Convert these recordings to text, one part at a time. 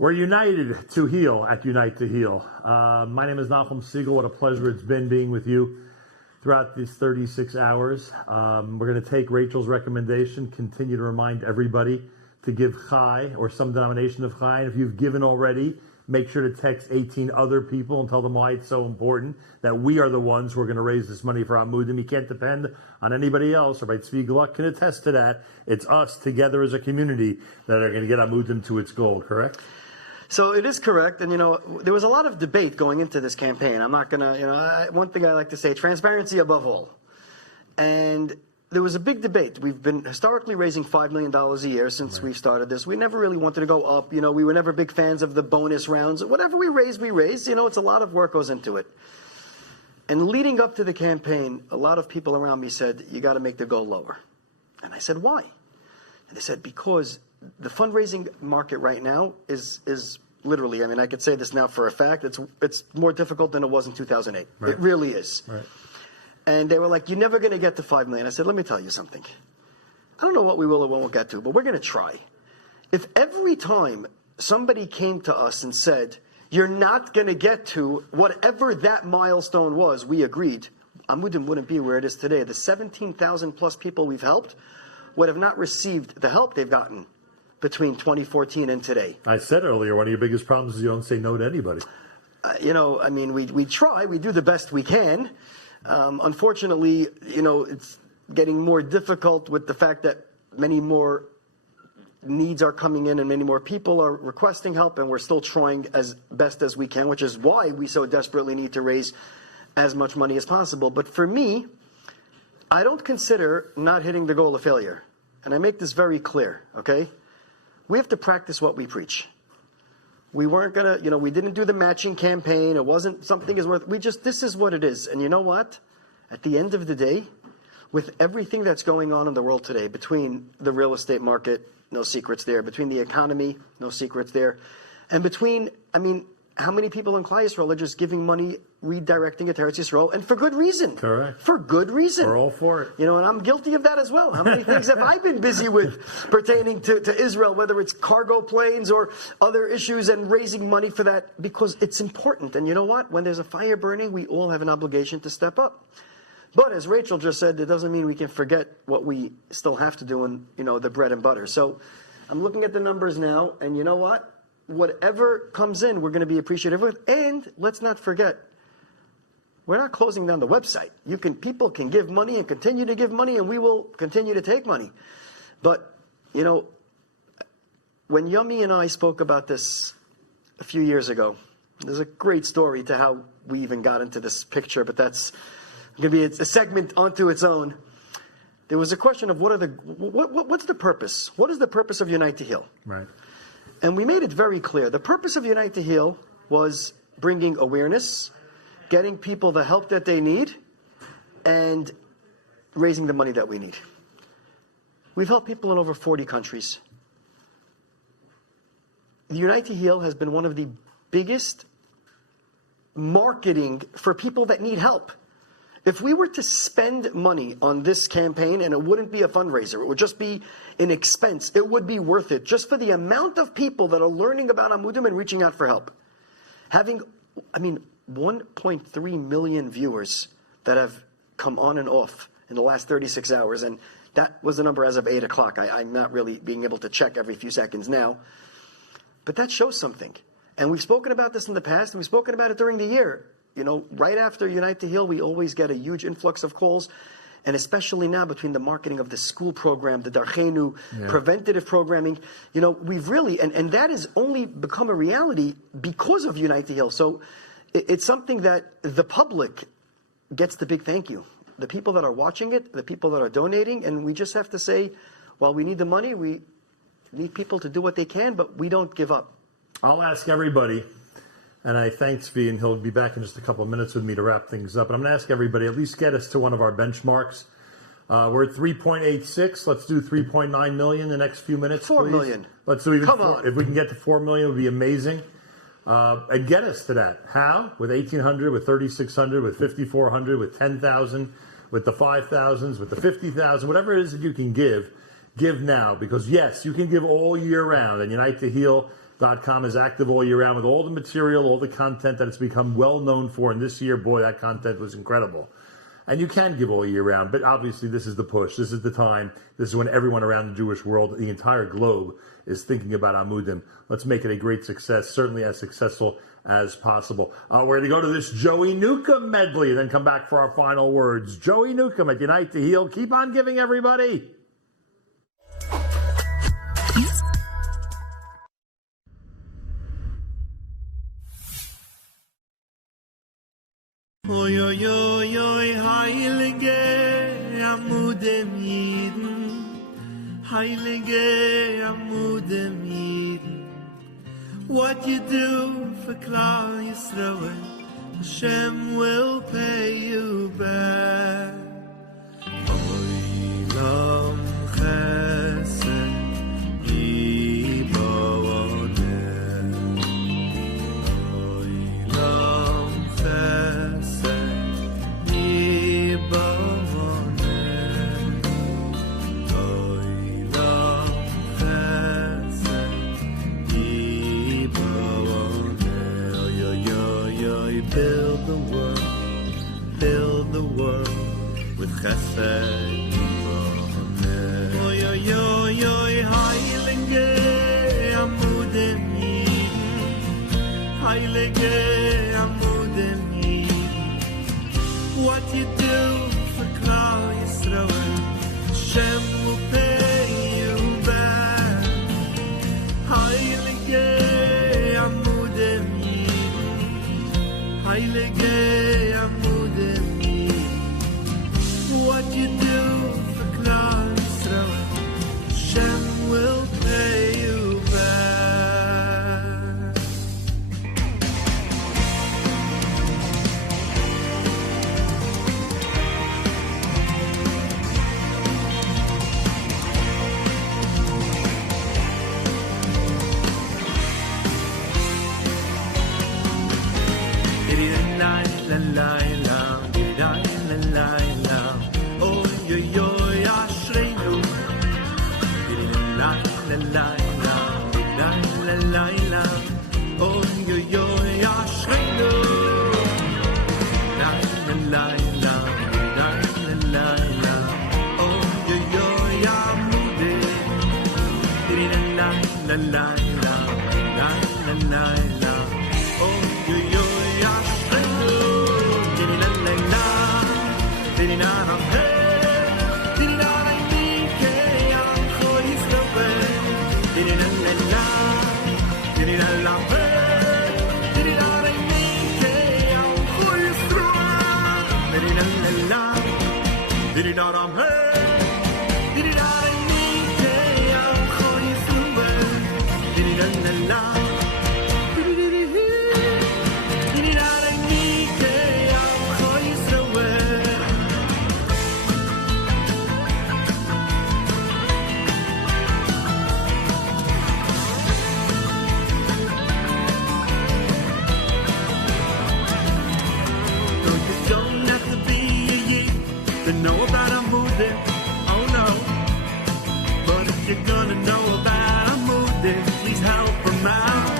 We're united to heal at Unite to Heal. My name is NACHUM. What a pleasure it's been being with you throughout these 36 hours. We're going to take Rachel's recommendation, continue to remind everybody to give Chai or some denomination of Chai. And if you've given already, make sure to text 18 other people and tell them why it's so important that we are the ones who are going to raise this money for Amudim. You can't depend on anybody else. Rabbi Gluck can attest to that. It's us together as a community that are going to get Amudim to its goal, correct? So it is correct, and there was a lot of debate going into this campaign. I'm not gonna, one thing I like to say, transparency above all. And there was a big debate. We've been historically raising $5 million a year since we started this. We never really wanted to go up. We were never big fans of the bonus rounds. Whatever we raise, we raise. It's a lot of work goes into it. And leading up to the campaign, a lot of people around me said, you got to make the goal lower. And I said, why? And they said, because the fundraising market right now is literally, I could say this now for a fact, it's more difficult than it was in 2008. Right. It really is. Right. And they were like, you're never going to get to 5 million. I said, let me tell you something. I don't know what we will or won't get to, but we're going to try. If every time somebody came to us and said, you're not going to get to whatever that milestone was, we agreed, Amudim wouldn't be where it is today. The 17,000 plus people we've helped would have not received the help they've gotten between 2014 and today. I said earlier, one of your biggest problems is you don't say no to anybody. We try, we do the best we can. Unfortunately, it's getting more difficult with the fact that many more needs are coming in and many more people are requesting help, and we're still trying as best as we can, which is why we so desperately need to raise as much money as possible. But for me, I don't consider not hitting the goal a failure. And I make this very clear, okay? We have to practice what we preach. We weren't going to, we didn't do the matching campaign. It wasn't something is worth, this is what it is. And you know what? At the end of the day, with everything that's going on in the world today, between the real estate market, no secrets there, between the economy, no secrets there, and between, how many people in Klal Yisrael are just giving money, redirecting it to Eretz Yisrael, and for good reason. Correct. For good reason. We're all for it. And I'm guilty of that as well. How many things have I been busy with pertaining to Israel, whether it's cargo planes or other issues, and raising money for that, because it's important. And you know what? When there's a fire burning, we all have an obligation to step up. But as Rachel just said, it doesn't mean we can forget what we still have to do in, the bread and butter. So I'm looking at the numbers now, and you know what? Whatever comes in, we're going to be appreciative of. And let's not forget, we're not closing down the website. People can give money and continue to give money, and we will continue to take money. But, when Yummy and I spoke about this a few years ago, there's a great story to how we even got into this picture, but that's going to be a segment onto its own. There was a question of what's the purpose? What is the purpose of Unite to Heal? Right. And we made it very clear. The purpose of Unite to Heal was bringing awareness, getting people the help that they need, and raising the money that we need. We've helped people in over 40 countries. The Unite to Heal has been one of the biggest marketing for people that need help. If we were to spend money on this campaign, and it wouldn't be a fundraiser, it would just be an expense, it would be worth it, just for the amount of people that are learning about Amudim and reaching out for help. Having, 1.3 million viewers that have come on and off in the last 36 hours, and that was the number as of 8 o'clock. I'm not really being able to check every few seconds now, but that shows something. And we've spoken about this in the past, and we've spoken about it during the year. Right after Unite to Heal, we always get a huge influx of calls, and especially now between the marketing of the school program, the Darchenu, preventative programming, we've really, and that has only become a reality because of Unite to Heal. So it's something that the public gets the big thank you. The people that are watching it, the people that are donating, and we just have to say, while we need the money, we need people to do what they can, but we don't give up. I'll ask everybody. And I thank Zvi, and he'll be back in just a couple of minutes with me to wrap things up. But I'm going to ask everybody, at least get us to one of our benchmarks. We're at 3.86. Let's do 3.9 million in the next few minutes, 4 please. million. Let's do even 4. If we can get to 4 million, it would be amazing. And get us to that. How? With 1,800, with 3,600, with 5,400, with 10,000, with the 5,000s, with the 50,000, whatever it is that you can give now. Because, yes, you can give all year round. And Unite to Heal NACHUM is active all year round with all the material, all the content that it's become well known for. And this year, boy, that content was incredible. And you can give all year round, but obviously this is the push. This is the time. This is when everyone around the Jewish world, the entire globe, is thinking about Amudim. Let's make it a great success, certainly as successful as possible. We're going to go to this Joey NACHUM medley, then come back for our final words. Joey NACHUM at Unite to Heal. Keep on giving, everybody. Oy, oy, oy, oy, heilige Amudim Yidden, heilige Amudim Yidden. What you do for Klal Yisrael, Hashem will pay you back. Olam chesed yiboner, olam chesed yiboner, olam chesed yiboner. Oy, oy, oy, oy, build the world with chesed. Oy, oy, oy, oy, heilige Amudim Yidden, heilige Amudim Yidden. What you do for Klal Yisrael, Hashem will pay you back. Heilige Amudim Yidden, heilige Amudim Yidden. What you do for Klal Yisrael, Hashem will pay you back. Oy, oy, oy, ashreinu. Oy, oy, oy, ashreinu. Oy, oy, oy, amudim. Oy, oy, oy, ashreinu. Know about Amudim, oh no. But if you're gonna know about Amudim, please help them out.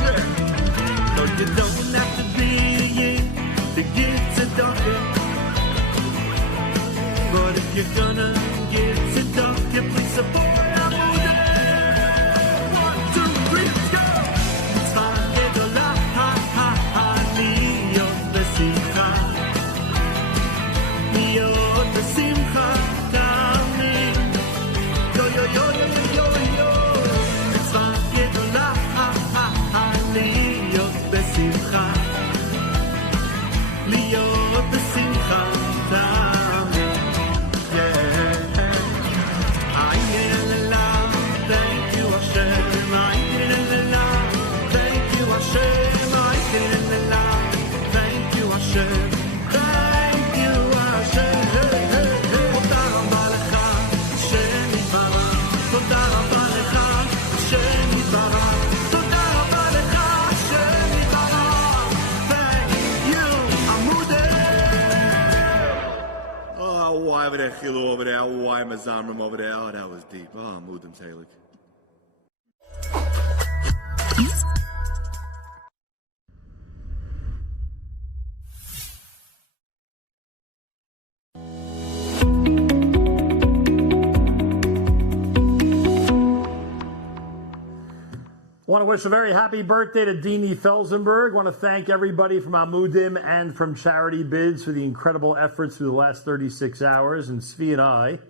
Yeah. No, you don't have to be a yid to get tzedakah. But if you're gonna get tzedakah, please support Amudim. 1, 2, 3, let's go. Mitzvah gedolah, ha ha ha, liyot besimcha. Liyot besimcha tamid. Yo yo yo yo yo yo. Mitzvah gedolah, ha ha ha. Liyot besimcha. Liyot besimcha tamid. Yeah. Ayin thank you Hashem. Ayin thank you Hashem. Ayin thank you Hashem. Why over there, Chilo over there? Why Mazamrim over there? Oh, that was deep. Oh, Amudim Talik. Want to wish a very happy birthday to Dini Felsenberg. Want to thank everybody from Amudim and from Charity Bids for the incredible efforts through the last 36 hours. And Svi and I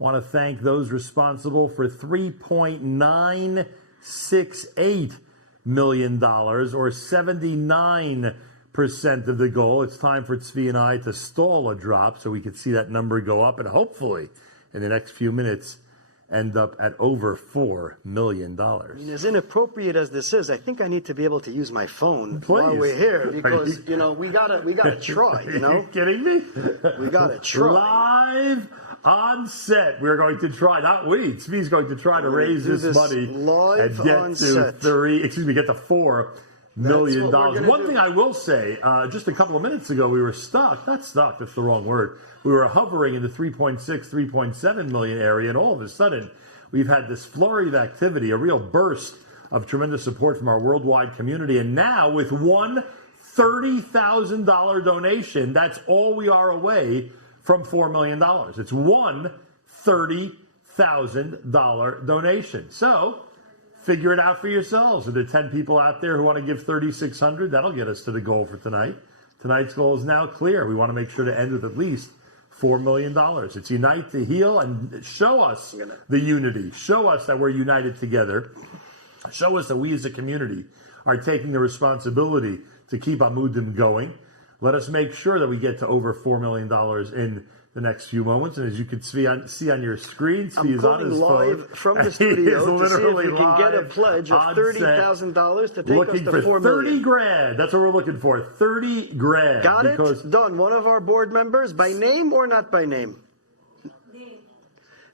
want to thank those responsible for $3.968 million, or 79% of the goal. It's time for Tzvi and I to stall a drop so we can see that number go up and hopefully in the next few minutes end up at over $4 million. As inappropriate as this is, I think I need to be able to use my phone Please. while we're here because we gotta try. Are you kidding me? We gotta try. Live on set, we're going to try. Not we. Tzvi's going to try to raise this money live and get on to set. get to $4 million. One thing I will say, just a couple of minutes ago, we were stuck. Not stuck. That's the wrong word. We were hovering in the 3.6, 3.7 million area, and all of a sudden, we've had this flurry of activity, a real burst of tremendous support from our worldwide community. And now, with one $30,000 donation, that's all we are away from $4 million. It's one $30,000 donation. So, figure it out for yourselves. If there are 10 people out there who want to give $3,600, that'll get us to the goal for tonight. Tonight's goal is now clear. We want to make sure to end with at least $4 million. It's unite to heal and show us the unity. Show us that we're united together. Show us that we as a community are taking the responsibility to keep Amudim going. Let us make sure that we get to over $4 million in the next few moments. And as you can see on your screen, Tzvi is on his phone. From the studio to see if we can get a live pledge of $30,000 to take looking us to for $4 million. $30,000. That's what we're looking for. $30,000. Got it? Done. One of our board members, by name or not by name?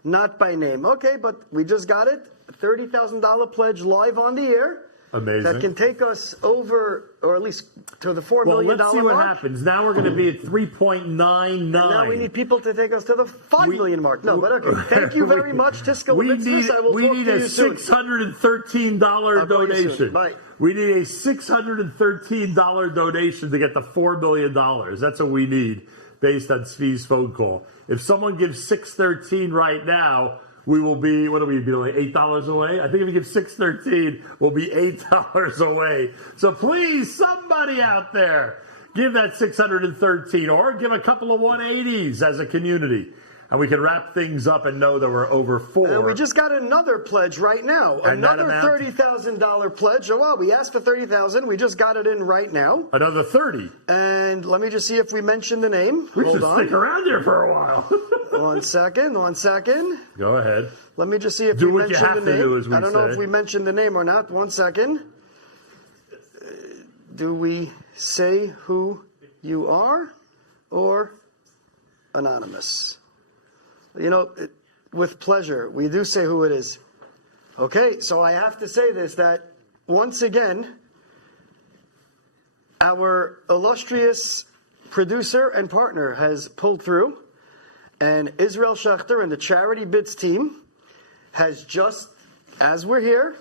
Not by name. Okay, but we just got it. $30,000 pledge live on the air. Amazing. That can take us over, or at least to the $4 million mark. Let's see what happens. Now we're going to be at 3.99. And now we need people to take us to the $5 million mark. No, but okay. Thank you very much, Tiska. We need a $613 donation. Bye. We need a $613 donation to get the $4 million. That's what we need based on Tzvi's phone call. If someone gives $613 right now, we will be, what do we be, like $8 away? I think if we give $613, we'll be $8 away. So please, somebody out there, give that $613 or give a couple of 180s as a community. And we can wrap things up and know that we're over $4. And we just got another pledge right now. And another $30,000 pledge. Oh, wow, we asked for $30,000. We just got it in right now. Another 30. And let me just see if we mentioned the name. We should stick around here for a while. One second. Go ahead. Let me just see if we mentioned the name. I don't know if we mentioned the name or not. 1 second. Do we say who you are or anonymous? With pleasure, we do say who it is. Okay, so I have to say this, that once again, our illustrious producer and partner has pulled through, and Israel Schechter and the Charity Bids team has just, as we're here,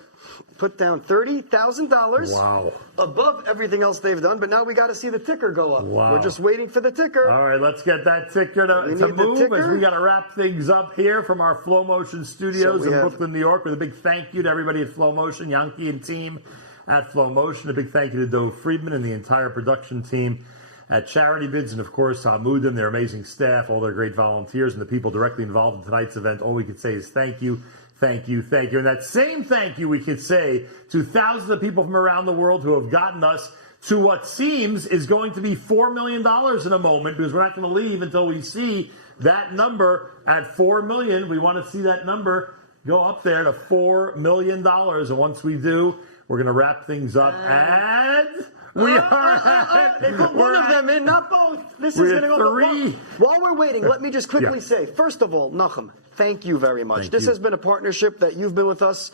put down $30,000. Wow. Above everything else they've done, but now we got to see the ticker go up. Wow. We're just waiting for the ticker. All right, let's get that ticker to move as we got to wrap things up here from our Flow Motion studios in Brooklyn, New York, with a big thank you to everybody at Flow Motion, Yankee and team at Flow Motion. A big thank you to Dove Friedman and the entire production team at Charity Bids, and of course Amudim, their amazing staff, all their great volunteers, and the people directly involved in tonight's event. All we can say is thank you. Thank you, thank you. And that same thank you we could say to thousands of people from around the world who have gotten us to what seems is going to be $4 million in a moment, because we're not going to leave until we see that number at $4 million. We want to see that number go up there to $4 million. And once we do, we're going to wrap things up. And we are. They put one of them in, not both. This is going to go three. While we're waiting, let me just quickly say, first of all, NACHUM, thank you very much. This has been a partnership that you've been with us.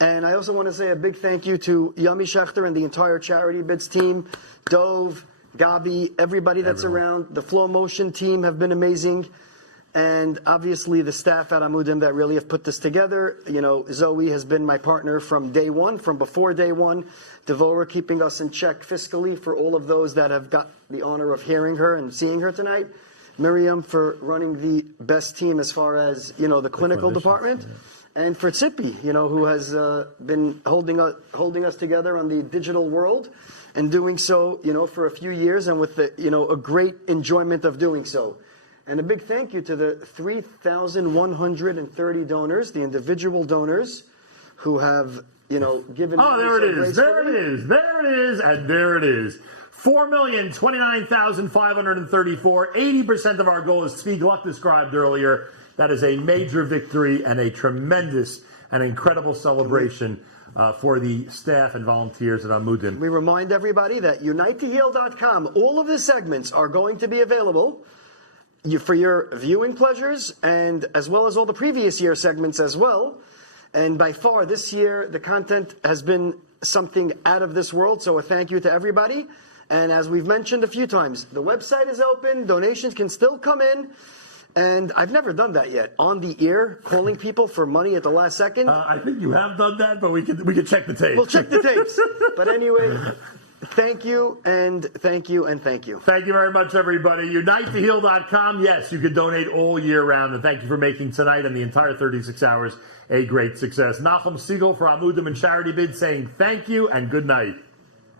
And I also want to say a big thank you to Yami Schechter and the entire Charity Bids team, Dove, Gabi, everybody that's around. The Flow Motion team have been amazing. And obviously the staff at Amudim that really have put this together. Zoe has been my partner from day one, from before day one. Devora keeping us in check fiscally for all of those that have got the honor of hearing her and seeing her tonight. Miriam for running the best team as far as, the clinical department. and for Tzipi, who has been holding us together on the digital world, and doing so, for a few years, and with a great enjoyment of doing so. And a big thank you to the 3,130 donors, the individual donors, who have, given. Oh, there it is. There it is. There it is. And there it is. 4,029,534. 80% of our goal, as Gluck described earlier. That is a major victory and a tremendous and incredible celebration for the staff and volunteers at Amudim. We remind everybody that UniteToHeal.com, all of the segments are going to be available for your viewing pleasures, and as well as all the previous year segments as well. And by far this year, the content has been something out of this world. So a thank you to everybody. And as we've mentioned a few times, the website is open. Donations can still come in. And I've never done that yet, on the ear, calling people for money at the last second. I think you have done that, but we could check the tapes. We'll check the tapes. But anyway, thank you, and thank you, and thank you. Thank you very much, everybody. UniteToHeal.com. Yes, you can donate all year round. And thank you for making tonight and the entire 36 hours a great success. NACHUM SEGAL for Amudim and Charity Bid saying thank you and good night.